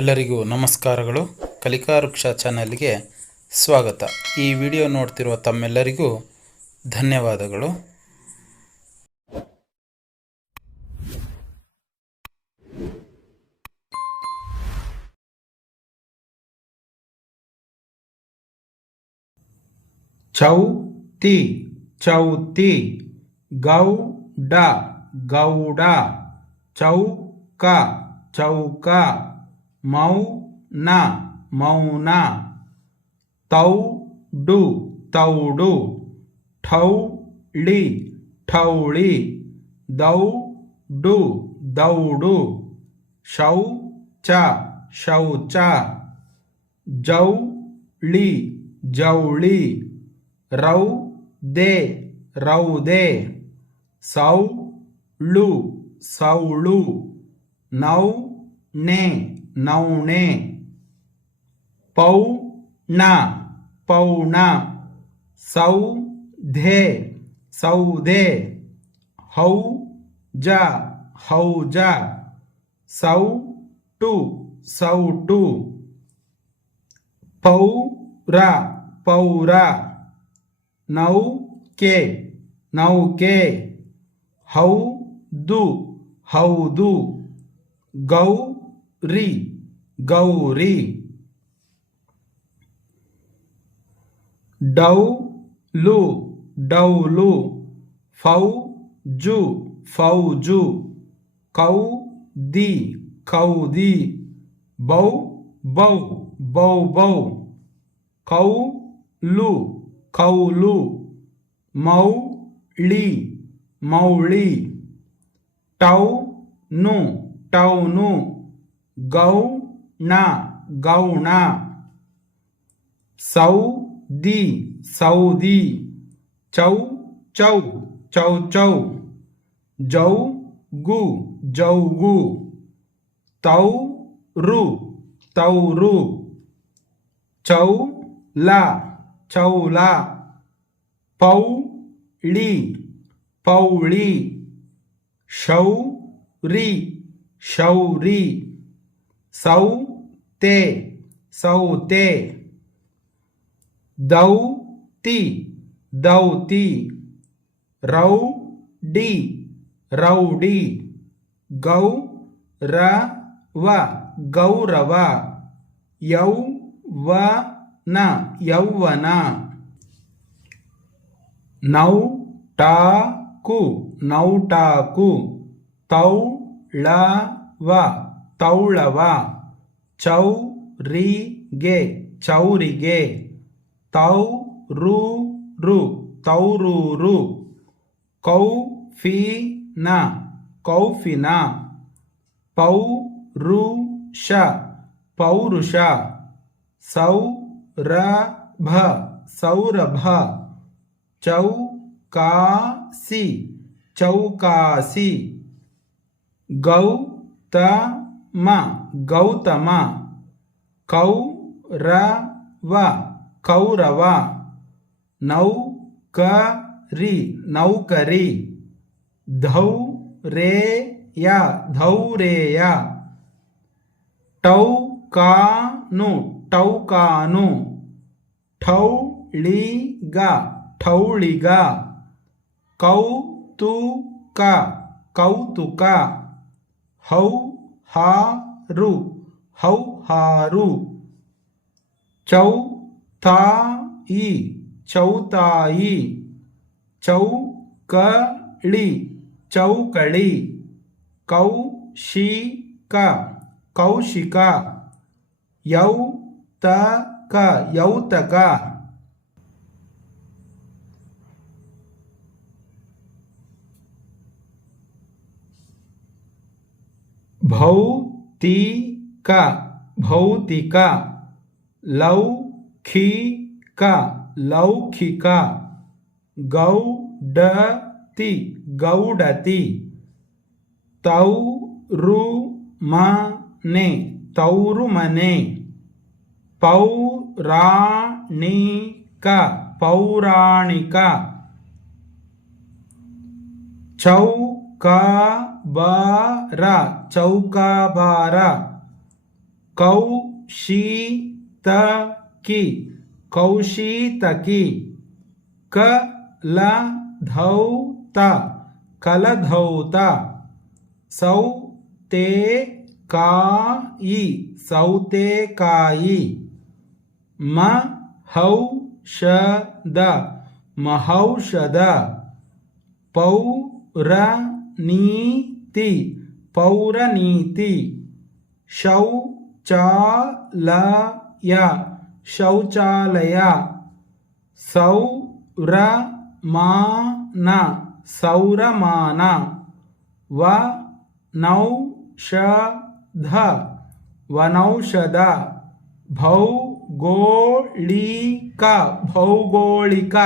ಎಲ್ಲರಿಗೂ ನಮಸ್ಕಾರಗಳು. ಕಲಿಕಾ ವೃಕ್ಷ ಚಾನಲ್ಗೆ ಸ್ವಾಗತ. ಈ ವಿಡಿಯೋ ನೋಡ್ತಿರುವ ತಮ್ಮೆಲ್ಲರಿಗೂ ಧನ್ಯವಾದಗಳು. ಚೌತಿ ಚೌತಿ, ಗೌಡ ಗೌಡ, ಚೌಕ ಚೌಕ, ಮೌನ ಮೌನ, ತೌಡು ತೌಡು, ಠೌಳಿ ಠೌಳಿ, ದೌಡು ದೌಡು, ಶೌಚ ಶೌಚ, ಜೌಳಿ ಜೌಳಿ, ರೌದೆ ರೌದೆ, ಸೌಳು ಸೌಳು, ನೌಣೆ ನೌಣೆ, ಪೌಣ ಪೌಣ, ಸೌಧೆ ಸೌಧೆ, ಹೌಜ ಹೌಜ, ಸೌಟು ಸೌಟು, ಪೌರ ಪೌರ, ನೌಕೆ ನೌಕೆ, ಹೌದು ಹೌದು, ಗೌರಿ ಗೌರಿ, ಡೌಲು ಡೌಲು, ಫೌಜು ಫೌಜು, ಕೌದಿ ಕೌದಿ, ಬೌ ಬೌ ಬೌ ಬೌ, ಕೌಲು ಕೌಲು, ಮೌಳಿ ಮೌಳಿ, ಟೌನು ಟೌನು, ಗೌಣ ಗೌಣ, ಸೌದಿ ಸೌದಿ, ಚೌ ಚೌ ಚೌ ಚೌ, ಜೌಗು ಜೌಗು, ತೌರು ತೌರು, ಚೌಲ ಚೌಲ, ಪೌಳಿ ಪೌಳಿ, ಶೌರಿ ಶೌರಿ, ಸೌತೆ ಸೌತೆ, ದೌತಿ ದೌತಿ, ರೌಡಿ ರೌಡಿ, ಗೌರವ ಗೌರವ, ಯೌವನ ಯೌವನ, ನೌಟಾಕು ನೌಟಾಕು, ತೌಳವ ತೌಳವ, ಚೌರಿಗೆ ಚೌರಿಗೆ, ತೌರೂರು ತೌರೂರು, ಕೌಫಿನ ಕೌಫಿನ, ಪೌರುಷ ಪೌರುಷ, ಸೌರಭ ಸೌರಭ, ಚೌಕಾಸಿ ಚೌಕಾಸಿ, ಗೌತಮ ಗೌತಮ, ಕೌರವ ಕೌರವ, ನೌಕರಿ ನೌಕರಿ, ಧೌರೇಯ ಧೌರೇಯ, ಟೌಕಾನು ಟೌಕಾನು, ಠೌಳಿಗ ಠೌಳಿಗ, ಕೌತುಕ ಕೌತುಕ, ಹೌಹಾರು ಹೌಹಾರು, ಚೌತಾಯಿ ಚೌತಾಯಿ, ಚೌಕಳಿ ಚೌಕಳಿ, ಕೌಶಿಕ ಕೌಶಿಕ, ಯೌತಕ ಯೌತಕ, ಭೌತಿಕ ಭೌತಿಕ, ಲೌಕಿಕ ಲೌಕಿಕ, ಗೌಡತಿ ಗೌಡತಿ, ತೌರು ಮನೆ ತೌರು ಮನೆ, ಪೌರಾಣಿಕ ಪೌರಾಣಿಕ, ಚೌಕಾಬಾರ, ಚೌಕಾಬಾರ, ಚೌಕಾಬಾರ, ಚೌಕಾಬಾರ, ಚೌಕಾಬಾರ, ಚೌಕಾಬಾರ, ಚೌಕಾಬಾರ, ಚೌಕಾಬಾರ, ಚೌಕಾಬಾರ, ಚೌಕಾಬಾರ, ಚೌಕಾಬಾರ, ಚೌಕಾಬಾರ, ಚೌಕಾಬಾರ, ಚೌಕಾಬಾರ, ಚೌಕಾಬಾರ, ಚೌಕಾಬಾರ, ಚೌಕಾಬಾರ, ಕೌಶೀತಕಿ ಕೌಶೀತಕಿ ಕಲಧೌತ ಕಲಧೌತ ಸೌತೆಕಾಯಿ ಸೌತೆಕಾಯಿ ಮಹೌಷಧ ಮಹೌಷಧ ಪೌರನೀತಿ ಪೌರನೀತಿ ಶೌಚಾಲಯ ಶೌಚಾಲಯ ಸೌರಮಾನ ಸೌರಮಾನ ವನೌಷಧ ವನೌಷಧ ಭೌಗೋಳಿಕ ಭೌಗೋಳಿಕ